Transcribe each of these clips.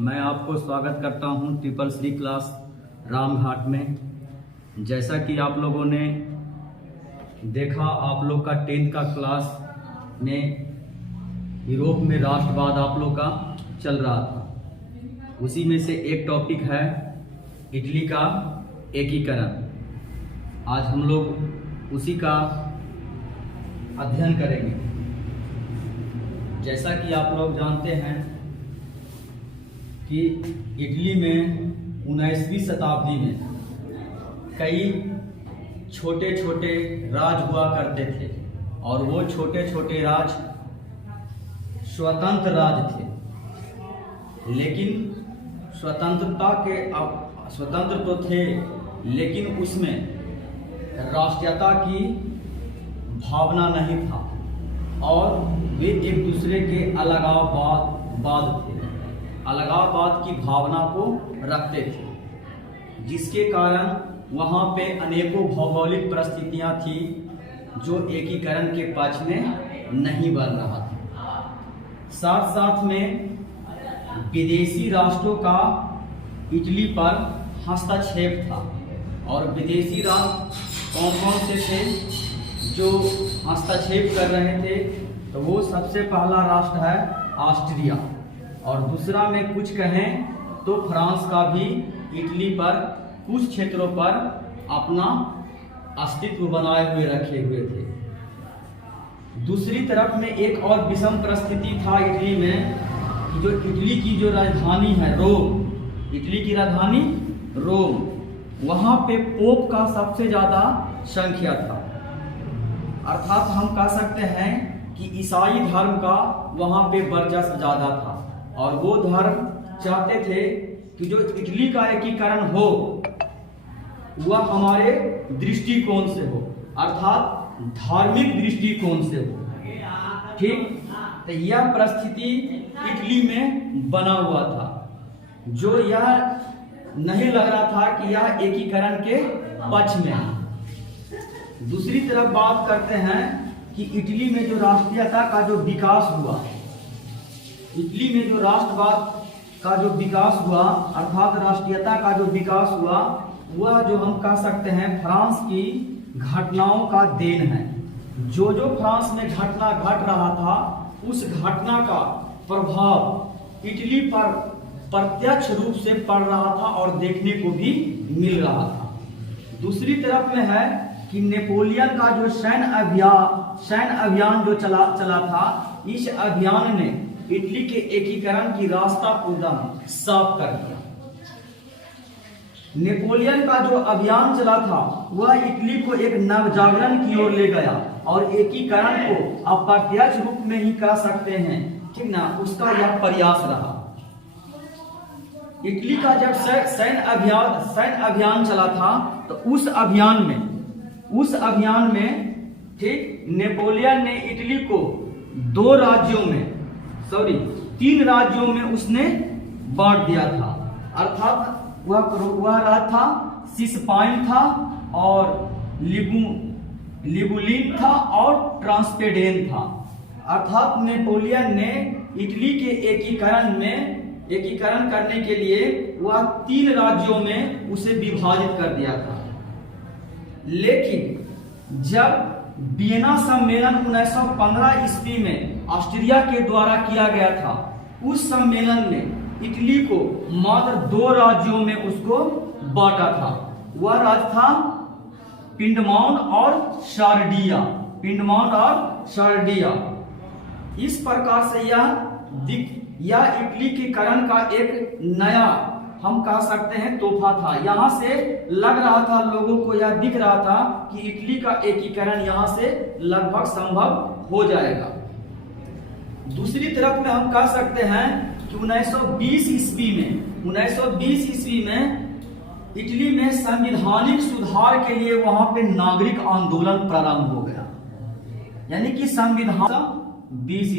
मैं आपको स्वागत करता हूं ट्रिपल सी क्लास रामघाट में। जैसा कि आप लोगों ने देखा, आप लोग का 10th का क्लास में यूरोप में राष्ट्रवाद आप लोग का चल रहा था। उसी में से एक टॉपिक है इटली का एकीकरण। आज हम लोग उसी का अध्ययन करेंगे। जैसा कि आप लोग जानते हैं कि इटली में 19वीं शताब्दी में कई छोटे छोटे राज हुआ करते थे और वो छोटे छोटे राज स्वतंत्र राज थे। लेकिन स्वतंत्र तो थे, लेकिन उसमें राष्ट्रीयता की भावना नहीं था और वे एक दूसरे के अलगाववाद थे, अलगाववाद की भावना को रखते थे, जिसके कारण वहाँ पे अनेकों भौगोलिक परिस्थितियाँ थी जो एकीकरण के पक्ष में नहीं बन रहा था। साथ साथ में विदेशी राष्ट्रों का इटली पर हस्तक्षेप था और विदेशी राष्ट्र कौन कौन से थे जो हस्तक्षेप कर रहे थे। तो वो सबसे पहला राष्ट्र है ऑस्ट्रिया और दूसरा में कुछ कहें तो फ्रांस का भी इटली पर कुछ क्षेत्रों पर अपना अस्तित्व बनाए हुए रखे हुए थे। दूसरी तरफ में एक और विषम परिस्थिति था इटली में कि जो इटली की जो राजधानी है रोम, इटली की राजधानी रोम, वहाँ पे पोप का सबसे ज़्यादा संख्या था। अर्थात हम कह सकते हैं कि ईसाई धर्म का वहाँ पे वर्चस्व ज़्यादा था और वो धर्म चाहते थे कि जो इटली का एकीकरण हो वह हमारे दृष्टिकोण से हो, अर्थात धार्मिक दृष्टिकोण से हो। ठीक, तो यह परिस्थिति इटली में बना हुआ था, जो यह नहीं लग रहा था कि यह एकीकरण के पक्ष में है। दूसरी तरफ बात करते हैं कि इटली में जो राष्ट्रीयता का जो विकास हुआ, इटली में जो राष्ट्रवाद का जो विकास हुआ, अर्थात राष्ट्रीयता का जो विकास हुआ, वह जो हम कह सकते हैं फ्रांस की घटनाओं का देन है। जो जो फ्रांस में घटना घट रहा था, उस घटना का प्रभाव इटली पर प्रत्यक्ष रूप से पड़ रहा था और देखने को भी मिल रहा था। दूसरी तरफ में है कि नेपोलियन का जो सैन्य अभियान जो चला था, इस अभियान ने इटली के एकीकरण की रास्ता पूर्ण साफ कर दिया। नेपोलियन का जो अभियान चला था वह इटली को एक नवजागरण की ओर ले गया और एकीकरण को अप्रत्यक्ष रूप में ही कह सकते हैं, ठीक ना, उसका यह प्रयास रहा। इटली का जब सैन्य अभियान चला था तो उस अभियान में ठीक नेपोलियन ने इटली को 3 राज्यों में उसने बांट दिया था। अर्थात वह राज्य था सिसपाइन था और लिबुलिन था और ट्रांसपेडेन था। अर्थात नेपोलियन ने इटली के एकीकरण करने के लिए वह 3 राज्यों में उसे विभाजित कर दिया था। लेकिन जब वियना सम्मेलन 1915 ईस्वी में ऑस्ट्रिया के द्वारा किया गया था, उस सम्मेलन में इटली को मात्र 2 राज्यों में उसको बांटा था। वह राज्य था पिंडमौंट और सार्डिया। इस प्रकार से यह इटली के करण का एक नया हम कह सकते हैं तोहफा था। यहाँ से लग रहा था, लोगों को यह दिख रहा था कि इटली का एकीकरण यहाँ से लगभग संभव हो जाएगा। दूसरी तरफ में हम कह सकते हैं कि 1920 ईस्वी में इटली में संवैधानिक सुधार के लिए वहां पे नागरिक आंदोलन प्रारंभ हो गया। यानी कि 1820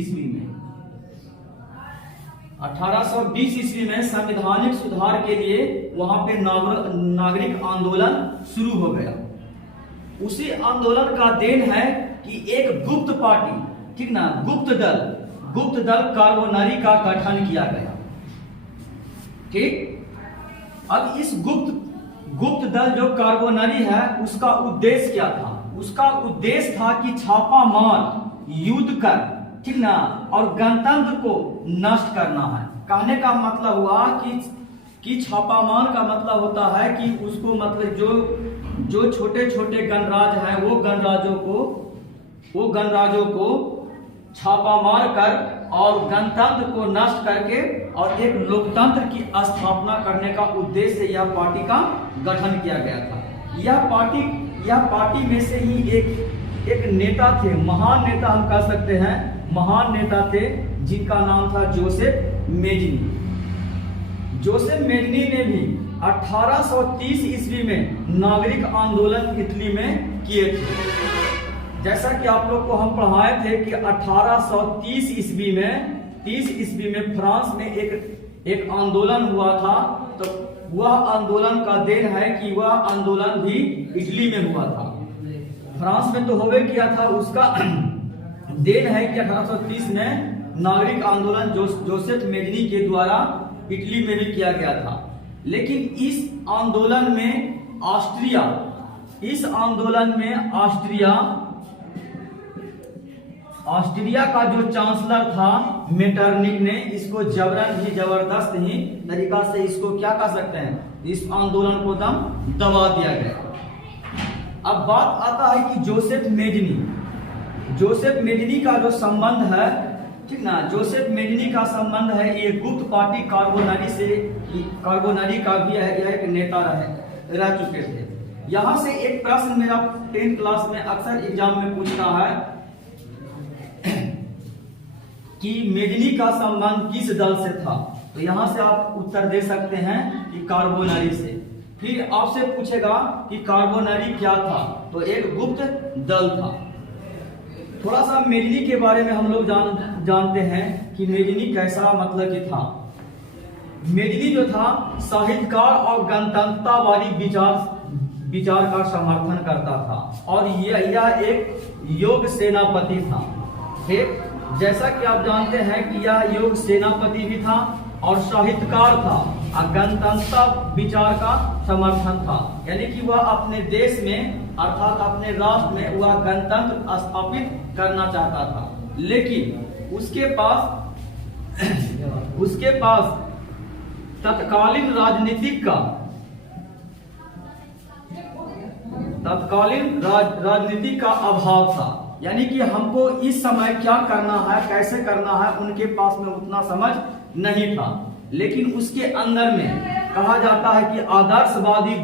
ईस्वी में संवैधानिक सुधार के लिए वहां पे नागरिक आंदोलन शुरू हो गया। उसी आंदोलन का देन है कि एक गुप्त पार्टी, ठीक ना, गुप्त दल कार्बोनरी का गठन किया गया। ठीक। अब इस गुप्त दल जो कार्बोनरी है उसका उद्देश्य क्या था? उसका उद्देश्य था कि छापा मार युद्ध कर, ठीक ना, और गणतंत्र को नष्ट करना है। कहने का मतलब हुआ कि छापामार का मतलब होता है कि उसको मतलब जो छोटे छोटे गणराज हैं वो गणराजों को छापा मार कर और गणतंत्र को नष्ट करके और एक लोकतंत्र की स्थापना करने का उद्देश्य से यह पार्टी का गठन किया गया था। यह पार्टी में से ही एक नेता थे, महान नेता हम कह सकते हैं, महान नेता थे जिनका नाम था जोसेफ मेजनी। जोसेफ मेजनी ने भी 1830 ईस्वी में नागरिक आंदोलन इटली में किए थे। जैसा कि आप लोग को हम पढ़ाए थे कि 1830 ईस्वी में फ्रांस में एक आंदोलन हुआ था। तो वह आंदोलन का देन है कि वह आंदोलन भी इटली में हुआ था। फ्रांस में तो होवे किया था, उसका देन है कि 1830 में नागरिक आंदोलन जोसेफ मेजनी के द्वारा इटली में भी किया गया था। लेकिन इस आंदोलन में ऑस्ट्रिया का जो चांसलर था मेटरनिक ने इसको जबरदस्त ही तरीका से इसको क्या कह सकते हैं, इस आंदोलन को दबा दिया गया। अब बात आता है कि जोसेफ मेजनी का जो संबंध है, ठीक ना, जोसेफ मेजनी का संबंध है ये गुप्त पार्टी कार्बोनरी का भी है, यह एक नेता रह चुके थे। यहां से एक प्रश्न मेरा 10th क्लास में अक्सर एग्जाम में पूछता है कि मेजनी का संबंध किस दल से था। तो यहां से आप उत्तर दे सकते हैं कि कार्बोनरी से। फिर आपसे पूछेगा कि कार्बोनरी क्या था, तो एक गुप्त दल था। थोड़ा सा मेजनी के बारे में हम लोग जानते हैं कि मेजनी कैसा मतलब कि था। मेजनी जो था साहित्यकार और गणतंत्रवादी विचार का समर्थन करता था और यह एक योग सेनापति था। ठीक, जैसा कि आप जानते हैं कि यह योग सेनापति भी था और साहित्यकार था और गणतंत्र विचार का समर्थन था। यानी कि वह अपने देश में अर्थात अपने राष्ट्र में वह गणतंत्र स्थापित करना चाहता था। लेकिन उसके पास तत्कालीन राजनीति का अभाव था। यानी कि हमको इस समय क्या करना है, कैसे करना है, उनके पास में उतना समझ नहीं था। लेकिन उसके अंदर में कहा जाता है कि आदर्शवादी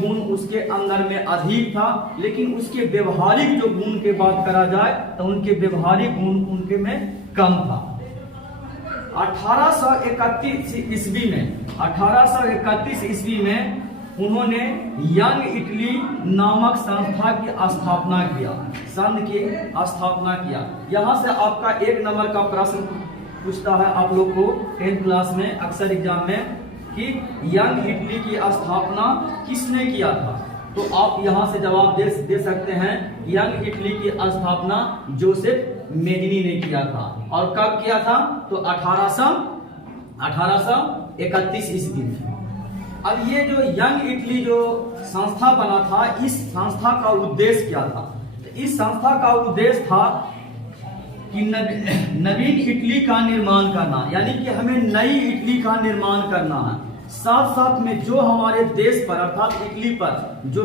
गुण उसके अंदर में अधिक था। लेकिन उसके व्यवहारिक जो गुण की बात करा जाए तो उनके व्यवहारिक गुण उनके में कम था। 1831 ईस्वी में उन्होंने यंग इटली नामक संस्था की स्थापना किया। यहाँ से आपका 1 नंबर का प्रश्न पूछता है आप लोग को 10th क्लास में अक्सर एग्जाम में कि यंग इटली की स्थापना किसने किया था। तो आप यहाँ से जवाब दे सकते हैं यंग इटली की स्थापना जोसेफ मेजनी ने किया था। और कब किया था? तो 1831 ईस्वी में। अब ये जो यंग इटली जो संस्था बना था, इस संस्था का उद्देश्य क्या था? तो इस संस्था का उद्देश्य था कि नवीन इटली का निर्माण करना, यानी कि हमें नई इटली का निर्माण करना है। साथ साथ में जो हमारे देश पर अर्थात इटली पर जो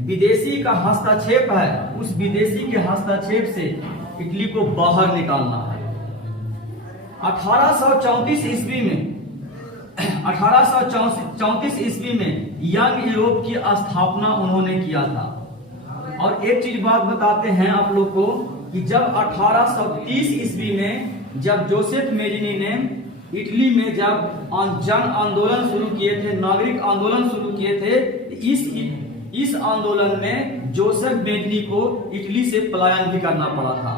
विदेशी का हस्तक्षेप है, उस विदेशी के हस्तक्षेप से इटली को बाहर निकालना है। 1834 ईस्वी में यंग यूरोप की स्थापना उन्होंने किया था। और एक चीज बात बताते हैं आप लोग को कि जब 1830 ईस्वी में जब जोसेफ मेजनी ने इटली में जब जन आंदोलन शुरू किए थे, नागरिक आंदोलन शुरू किए थे, इस आंदोलन में जोसेफ मेजनी को इटली से पलायन भी करना पड़ा था।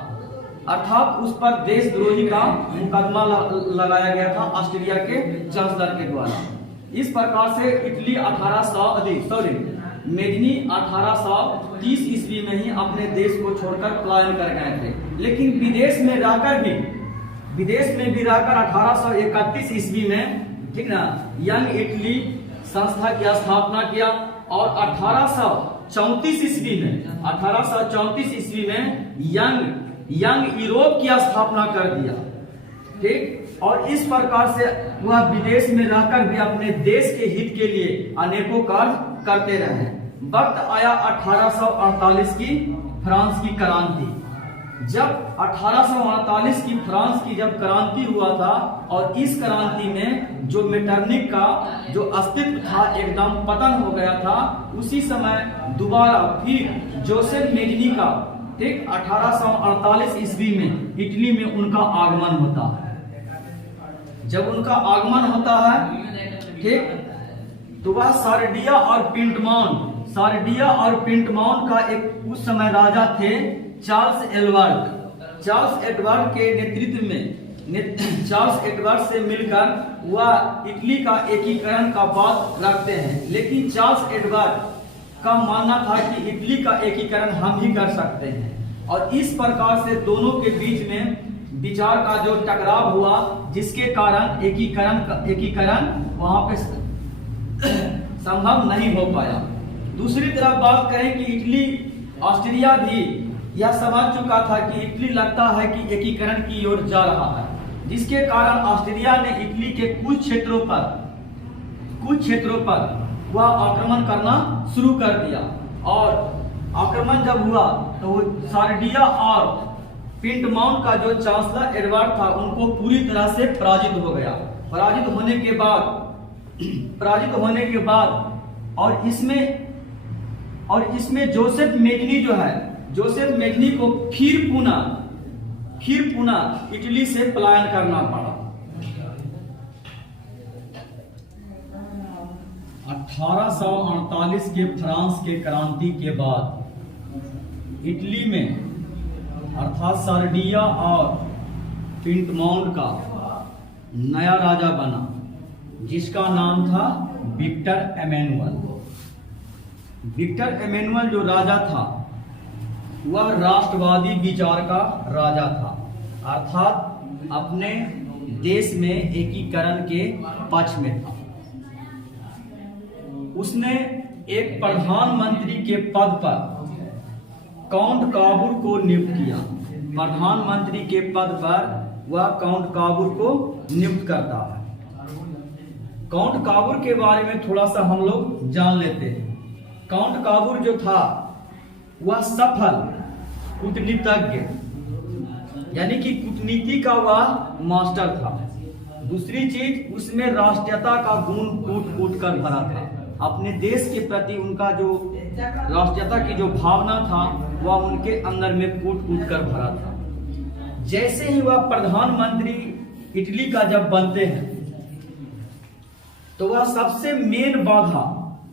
अर्थात उस पर देशद्रोही का मुकदमा लगाया गया था ऑस्ट्रिया के चांसलर के द्वारा। इस प्रकार से इटली मेजनी 1830 ईस्वी में ही अपने देश को छोड़कर पलायन कर गए थे। लेकिन विदेश में रहकर विदेश में भी रहकर 1831 ईस्वी में, ठीक ना, यंग इटली संस्था की स्थापना किया और 1834 ईस्वी में यंग यूरोप की स्थापना कर दिया, ठीक। और इस प्रकार से वह विदेश में रहकर भी अपने देश के हित के लिए अनेकों कार्य करते रहे। वक्त आया 1848 की फ्रांस की क्रांति। जब 1848 की फ्रांस की जब क्रांति हुआ था और इस क्रांति में जो मेटरनिक का जो अस्तित्व था एकदम पतन हो गया था, उसी समय दोबारा फिर जोसेफ मेजनी का, ठीक, 1848 ईस्वी में इटली में उनका आगमन होता है। जब उनका आगमन होता है, ठीक, तो वह सार्डिया और पिंटमॉन का एक उस समय राजा थे चार्ल्स एडवर्ड के नेतृत्व में चार्ल्स एडवर्ड से मिलकर वह इटली का एकीकरण का बात रखते हैं। लेकिन चार्ल्स एडवर्ड का मानना था कि इटली का एकीकरण हम ही कर सकते हैं और इस प्रकार से दोनों के बीच में विचार का जो टकराव हुआ, जिसके कारण एकीकरण वहां पे संभव नहीं हो पाया। दूसरी तरफ बात करें कि इटली, ऑस्ट्रिया भी यह समझ चुका था कि इटली लगता है कि एकीकरण की ओर जा रहा है, जिसके कारण ऑस्ट्रिया ने इटली के कुछ क्षेत्रों पर वह आक्रमण करना शुरू कर दिया। और आक्रमण जब हुआ तो सार्डिया और पिंटमॉन का जो चांसलर एडवर्ड था उनको पूरी तरह से पराजित हो गया। पराजित होने के बाद और इसमें जोसेफ मेजनी को फिर पुनः इटली से पलायन करना पड़ा। 1848 के फ्रांस के क्रांति के बाद इटली में अर्थात सार्डिया और पिंटमॉन का नया राजा बना, जिसका नाम था विक्टर एमेनुअल जो राजा था वह राष्ट्रवादी विचार का राजा था, अर्थात अपने देश में एकीकरण के पक्ष में था। उसने एक प्रधानमंत्री के पद पर काउंट काबूर को नियुक्त किया। प्रधानमंत्री के पद पर वह काउंट काबूर को नियुक्त करता है। काउंट काबूर के बारे में थोड़ा सा हम लोग जान लेते हैं। काउंट काबूर जो था वह सफल कूटनीतिज्ञ, यानी कि कूटनीति का वह मास्टर था। दूसरी चीज, उसमें राष्ट्रीयता का गुण कूट कर भरा था। अपने देश के प्रति उनका जो राष्ट्रीयता की जो भावना था वह उनके अंदर में कूट कर भरा था। जैसे ही वह प्रधानमंत्री इटली का जब बनते हैं तो वह सबसे मेन बाधा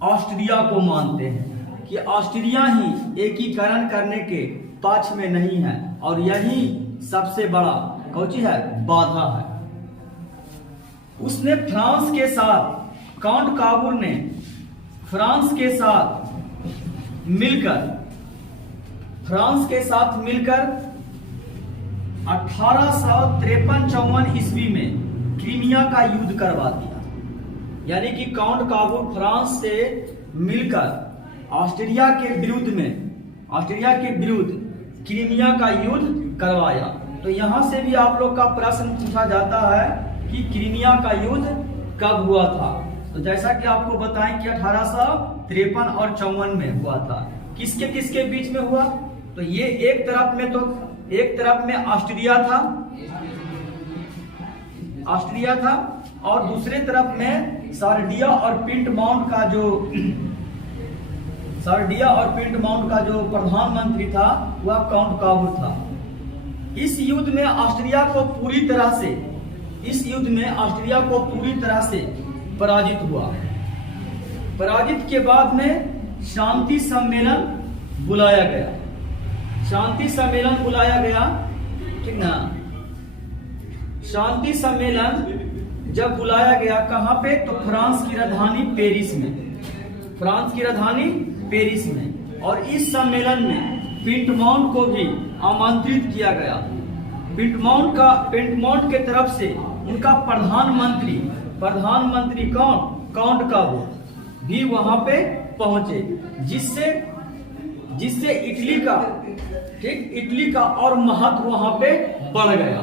ऑस्ट्रिया को मानते हैं कि ऑस्ट्रिया ही एकीकरण करने के पक्ष में नहीं है और यही सबसे बड़ा कौची है, बाधा है। उसने फ्रांस के साथ, काउंट काबूर ने फ्रांस के साथ मिलकर 1853-54 ईस्वी में क्रीमिया का युद्ध करवा दिया। यानी कि काउंट काबूर फ्रांस से मिलकर ऑस्ट्रिया के विरुद्ध क्रीमिया का युद्ध करवाया। तो यहां से भी आप लोग का प्रश्न पूछा जाता है कि क्रीमिया का युद्ध कब हुआ था। तो जैसा कि आपको बताएं कि 1853 और 54 में हुआ था। किसके किसके बीच में हुआ? तो ये एक तरफ में ऑस्ट्रिया था और दूसरे तरफ में सार्डिया और पिंटमॉन का जो प्रधानमंत्री था वह काउंट काबूर था। इस युद्ध में ऑस्ट्रिया को पूरी तरह से पराजित हुआ। पराजित के बाद में शांति सम्मेलन बुलाया गया, ठीक ना। शांति सम्मेलन जब बुलाया गया कहां पे? तो फ्रांस की राजधानी पेरिस में। और इस सम्मेलन में पिंटमॉन को भी आमंत्रित किया गया। पिंटमाउंट के तरफ से उनका प्रधानमंत्री कौन, काउंट काबूर भी वहां पे पहुंचे, जिससे इटली का और महत्व वहां पे बढ़ गया।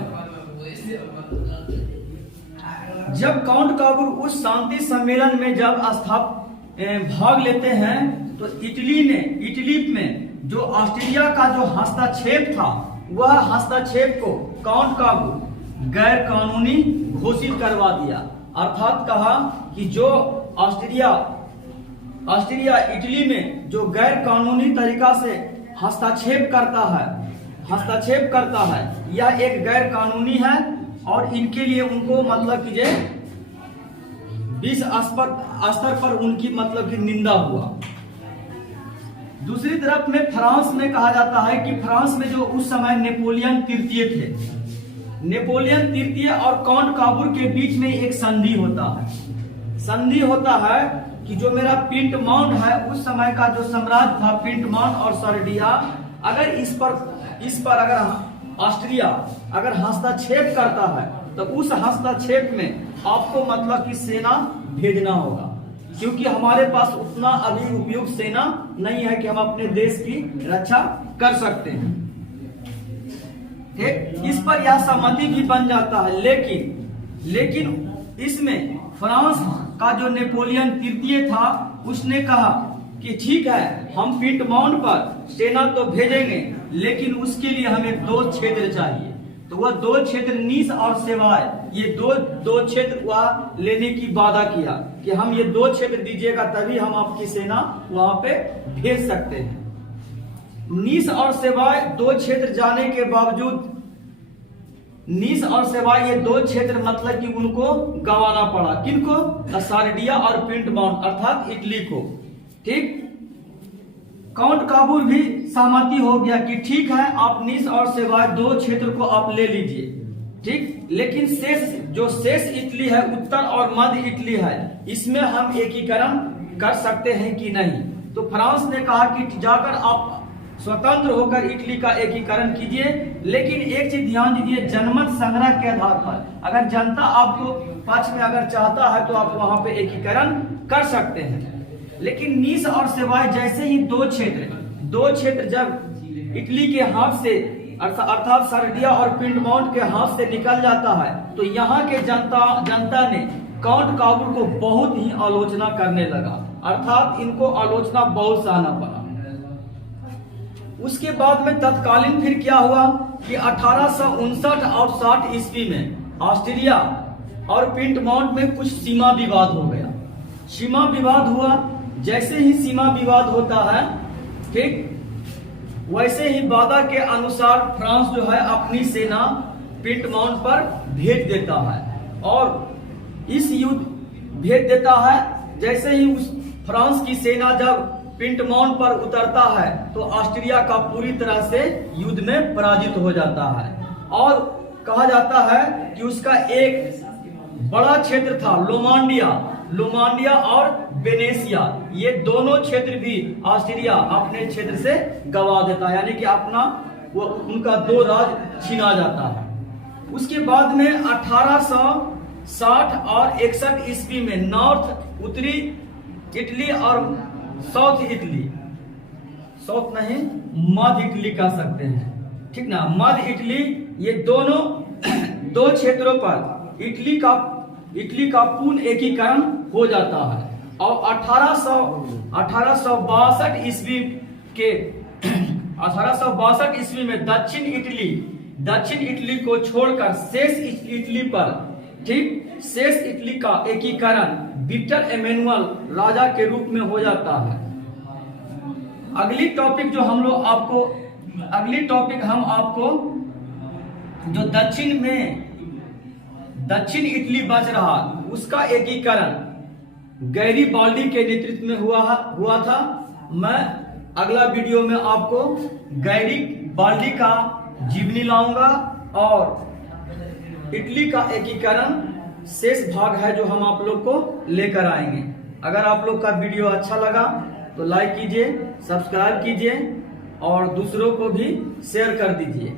जब काउंट काबूर उस शांति सम्मेलन में जब भाग लेते हैं तो इटली में जो ऑस्ट्रिया का जो हस्तक्षेप था, वह हस्तक्षेप को काउंट काबूर गैर कानूनी घोषित करवा दिया। अर्थात कहा कि जो ऑस्ट्रिया इटली में जो गैर कानूनी तरीका से हस्तक्षेप करता है यह एक गैर कानूनी है और इनके लिए उनको मतलब कीजिए विश्व स्तर पर उनकी मतलब की निंदा हुआ। दूसरी तरफ में फ्रांस में कहा जाता है कि फ्रांस में जो उस समय नेपोलियन तृतीय थे, नेपोलियन तृतीय और काउंट काबूर के बीच में एक संधि होता है कि जो मेरा पिंटमाउंट है, उस समय का जो साम्राज्य था पिंटमाउंट और सर्डिया, अगर इस पर अगर ऑस्ट्रिया अगर हस्तक्षेप करता है तो उस हस्तक्षेप में आपको मतलब कि सेना भेजना होगा, क्योंकि हमारे पास उतना अभी उपयुक्त सेना नहीं है कि हम अपने देश की रक्षा कर सकते हैं। ठीक, इस पर यह सहमति भी बन जाता है। लेकिन इसमें फ्रांस का जो नेपोलियन तृतीय था, उसने कहा कि ठीक है, हम पिंटमाउंट पर सेना तो भेजेंगे, लेकिन उसके लिए हमें 2 क्षेत्र चाहिए। तो वह 2 क्षेत्र नीस और सेवाय, ये दो क्षेत्र वह लेने की वादा किया कि हम ये 2 क्षेत्र दीजिएगा तभी हम आपकी सेना वहां पे भेज सकते हैं। नीस और सेवाय 2 क्षेत्र जाने के बावजूद नीस और सेवाय ये 2 क्षेत्र मतलब कि उनको गंवाना पड़ा। किनको? सार्डिया और पिंटमाउंट अर्थात इटली को। ठीक, काउंट काबूर भी सहमति हो गया कि ठीक है, आप नीस और सेवाय 2 क्षेत्र को आप ले लीजिए। ठीक, लेकिन शेष इटली है, उत्तर और मध्य इटली है, इसमें हम एकीकरण कर सकते हैं कि नहीं। तो फ्रांस ने कहा कि जाकर आप स्वतंत्र होकर इटली का एकीकरण कीजिए, लेकिन एक चीज ध्यान दीजिए, जनमत संग्रह के आधार पर अगर जनता आपको पक्ष में अगर चाहता है तो आप वहां पे एकीकरण कर सकते हैं। लेकिन नीस और सेवाय जैसे ही 2 क्षेत्र जब इटली के हाथ से अर्थात सर्डिया और पिंटमाउंट के हाथ से निकल जाता है, तो यहाँ के जनता ने काउंट काबूर को बहुत ही आलोचना करने लगा, अर्थात इनको आलोचना बहुत सहना पड़ा। उसके बाद में तत्कालीन फिर क्या हुआ कि 1859 और 60 ईस्वी में ऑस्ट्रिया और पिंटमाउंट में कुछ सीमा विवाद हो गया। सीमा विवाद हुआ, जैसे ही सीमा विवाद होता है, ठीक, वैसे ही वादा के अनुसार फ्रांस जो है अपनी सेना पिंटमाउंट पर भेज देता है और इस युद्ध भेज देता है। जैसे ही उस फ्रांस की सेना जब पिंटमाउंट पर उतरता है तो ऑस्ट्रिया का पूरी तरह से युद्ध में पराजित हो जाता है और कहा जाता है कि उसका एक बड़ा क्षेत्र था लोमांडिया और वेनेसिया, ये दोनों क्षेत्र भी ऑस्ट्रिया अपने क्षेत्र से गवा देता है, यानी कि उनका 2 राज्य छीना जाता है। उसके बाद में 1860 और 61 ईस्वी में उत्तरी इटली और मध्य इटली कह सकते हैं, ठीक ना, मध्य इटली, ये दोनों 2 क्षेत्रों पर इटली का पूर्ण एकीकरण हो जाता है और 1862 ईस्वी में दक्षिण इटली को छोड़कर शेष इटली का एकीकरण विक्टर एमेनुअल राजा के रूप में हो जाता है। अगली टॉपिक हम आपको जो दक्षिण इटली बच रहा, उसका एकीकरण गैरीबाल्डी के नेतृत्व में हुआ था। मैं अगला वीडियो में आपको गैरीबाल्डी का जीवनी लाऊंगा और इटली का एकीकरण शेष भाग है जो हम आप लोग को लेकर आएंगे। अगर आप लोग का वीडियो अच्छा लगा तो लाइक कीजिए, सब्सक्राइब कीजिए और दूसरों को भी शेयर कर दीजिए।